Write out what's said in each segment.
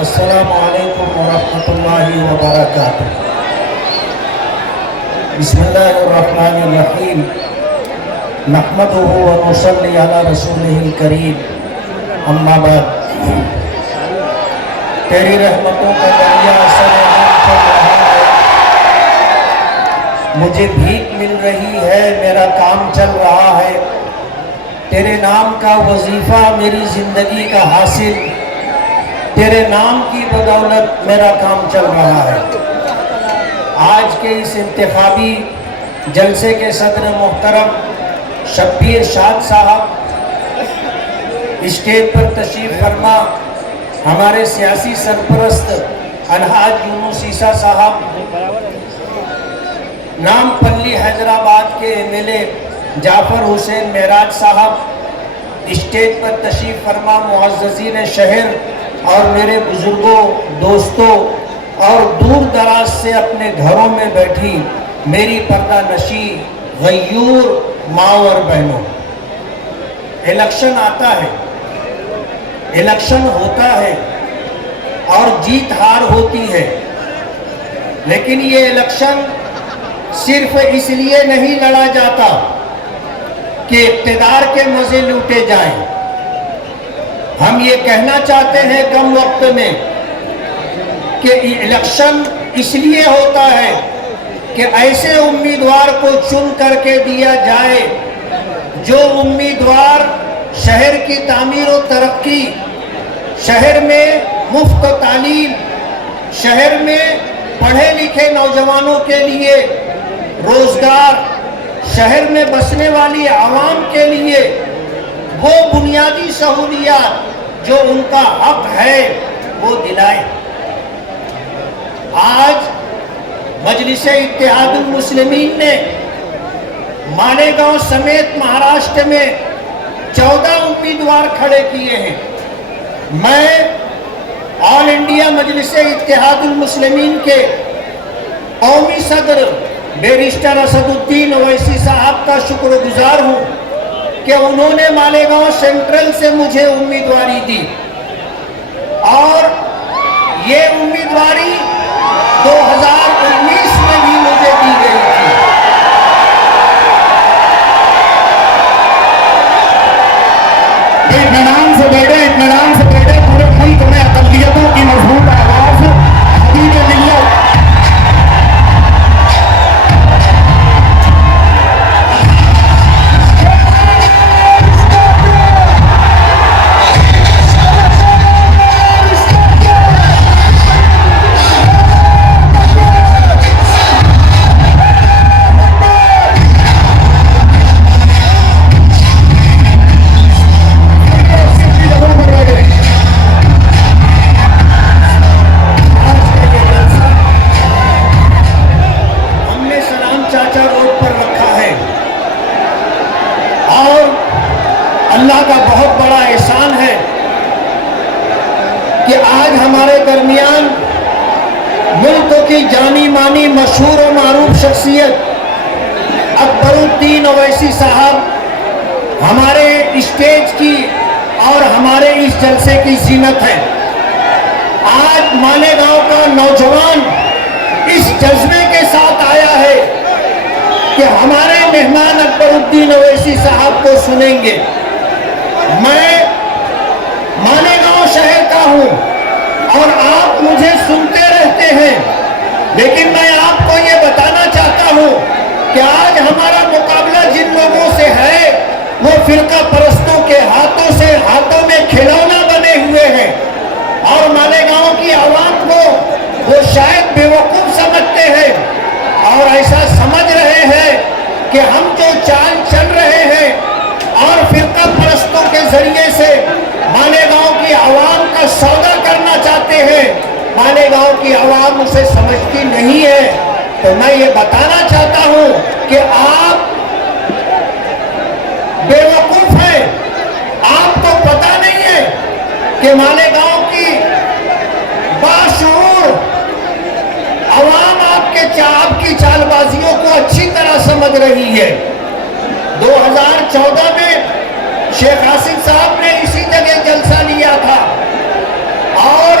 السلام علیکم ورحمۃ اللہ وبرکاتہ۔ بسم اللہ الرحمن الرحیم، نحمدہ ونصلی علی رسولہ الکریم، اما بعد۔ تیری رحمتوں کا دریا سرعام چل رہا ہے، مجھے بھیک مل رہی ہے، میرا کام چل رہا ہے۔ تیرے نام کا وظیفہ میری زندگی کا حاصل، تیرے نام کی بدولت میرا کام چل رہا ہے۔ آج کے اس انتخابی جلسے کے صدر محترم شبیر شاد صاحب، اسٹیج پر تشریف فرما ہمارے سیاسی سرپرست الحاج یونس عیسیٰ صاحب، نام پلی حیدرآباد کے ایم ایل اے جعفر حسین معراج صاحب، اسٹیج پر تشریف فرما معززین شہر اور میرے بزرگوں، دوستوں اور دور دراز سے اپنے گھروں میں بیٹھی میری پردہ نشی غیور ماں اور بہنوں۔ الیکشن آتا ہے، الیکشن ہوتا ہے اور جیت ہار ہوتی ہے، لیکن یہ الیکشن صرف اس لیے نہیں لڑا جاتا کہ اقتدار کے مزے لوٹے جائیں۔ ہم یہ کہنا چاہتے ہیں کم وقت میں کہ الیکشن اس لیے ہوتا ہے کہ ایسے امیدوار کو چن کر کے دیا جائے جو امیدوار شہر کی تعمیر و ترقی، شہر میں مفت تعلیم، شہر میں پڑھے لکھے نوجوانوں کے لیے روزگار، شہر میں بسنے والی عوام کے لیے وہ بنیادی سہولیات جو ان کا حق ہے وہ دلائے۔ آج مجلس اتحاد المسلمین نے مالیگاؤں سمیت مہاراشٹر میں 14 امیدوار کھڑے کیے ہیں۔ میں آل انڈیا مجلس اتحاد المسلمین کے قومی صدر بیرسٹر اسد الدین اویسی صاحب کا شکر گزار ہوں کہ انہوں نے مالیگاؤں سینٹرل سے مجھے امیدواری دی، اور یہ امیدواری 2019 میں بھی مجھے دی گئی تھی۔ اطمینان سے بیٹھے، اطمینان سے بیٹھے، پورے ملک میں اقلیتوں کی مضبوط آواز حدید ملت۔ اللہ کا بہت بڑا احسان ہے کہ آج ہمارے درمیان ملک کی جانی مانی مشہور و معروف شخصیت اکبر الدین اویسی صاحب ہمارے اسٹیج کی اور ہمارے اس جلسے کی زینت ہے۔ آج مالیگاؤں کا نوجوان اس جذبے کے ساتھ آیا ہے کہ ہمارے مہمان اکبر الدین اویسی صاحب کو سنیں گے۔ میں مالیگاؤں شہر کا ہوں اور آپ مجھے سنتے رہتے ہیں، لیکن میں آپ کو یہ بتانا چاہتا ہوں کہ آج ہمارا مقابلہ جن لوگوں سے ہے وہ فرقہ پرستوں کے ہاتھوں میں کھلونا بنے ہوئے ہیں، اور مالیگاؤں کی عوام کو وہ شاید بیوقوف سمجھتے ہیں اور ایسا سمجھ رہے ہیں کہ ہم جو چال چل رہے ہیں اور فرقہ پرستوں کے ذریعے سے مالیگاؤں کی عوام کا سودا کرنا چاہتے ہیں، مالیگاؤں کی عوام اسے سمجھتی نہیں ہے۔ تو میں یہ بتانا چاہتا ہوں کہ آپ بے وقوف ہیں، آپ کو پتہ نہیں ہے کہ مالیگاؤں کی باشعور عوام آپ کی چال بازیوں کو اچھی طرح سمجھ رہی ہے۔ 2014 میں شیخ حسین صاحب نے اسی جگہ جلسہ لیا تھا اور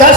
10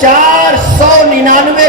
499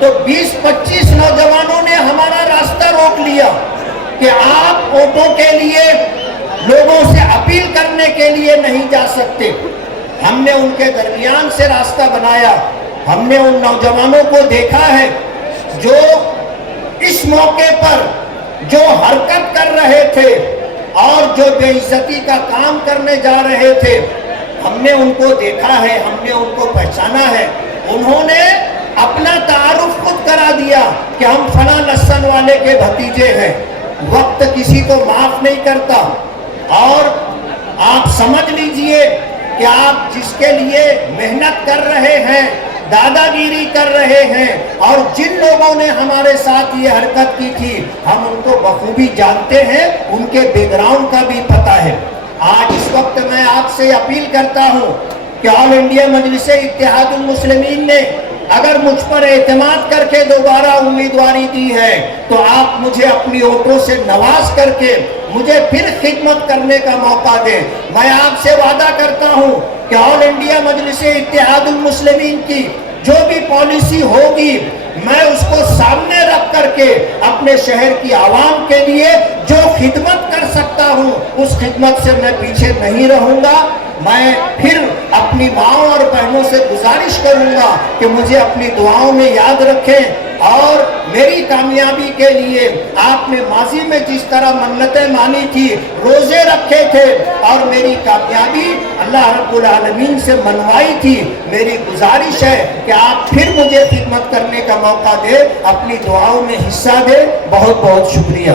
تو 20-25 نوجوانوں نے ہمارا راستہ روک لیا کہ آپ ووٹوں کے لیے لوگوں سے اپیل کرنے کے لیے نہیں جا سکتے۔ ہم نے ان کے درمیان سے راستہ بنایا، ہم نے ان نوجوانوں کو دیکھا ہے جو اس موقع پر جو حرکت کر رہے تھے اور جو بے عزتی کا کام کرنے جا رہے تھے، ہم نے ان کو دیکھا ہے، ہم نے ان کو پہچانا ہے۔ انہوں نے اپنا تعارف خود کرا دیا کہ ہم فلاں نسل والے کے بھتیجے ہیں۔ وقت کسی کو معاف نہیں کرتا، اور آپ سمجھ لیجئے کہ آپ جس کے لیے محنت کر رہے ہیں، دادا گیری کر رہے ہیں، اور جن لوگوں نے ہمارے ساتھ یہ حرکت کی تھی ہم ان کو بخوبی جانتے ہیں، ان کے بیک گراؤنڈ کا بھی پتہ ہے۔ آج اس وقت میں آپ سے اپیل کرتا ہوں کہ آل انڈیا مجلس اتحاد المسلمین نے اگر مجھ پر اعتماد کر کے دوبارہ امیدواری دی ہے تو آپ مجھے اپنی ووٹوں سے نواز کر کے مجھے پھر خدمت کرنے کا موقع دیں۔ میں آپ سے وعدہ کرتا ہوں کہ آل انڈیا مجلس اتحاد المسلمین کی جو بھی پالیسی ہوگی میں اس کو سامنے رکھ کر کے اپنے شہر کی عوام کے لیے جو خدمت کر سکتا ہوں اس خدمت سے میں پیچھے نہیں رہوں گا۔ میں پھر اپنی ماؤں اور بہنوں سے گزارش کروں گا کہ مجھے اپنی دعاؤں میں یاد رکھیں، اور میری کامیابی کے لیے آپ نے ماضی میں جس طرح منتیں مانی تھی، روزے رکھے تھے اور میری کامیابی اللہ رب العالمین سے منوائی تھی، میری گزارش ہے کہ آپ پھر مجھے خدمت کرنے کا موقع دے، اپنی دعاؤں میں حصہ دے۔ بہت بہت شکریہ۔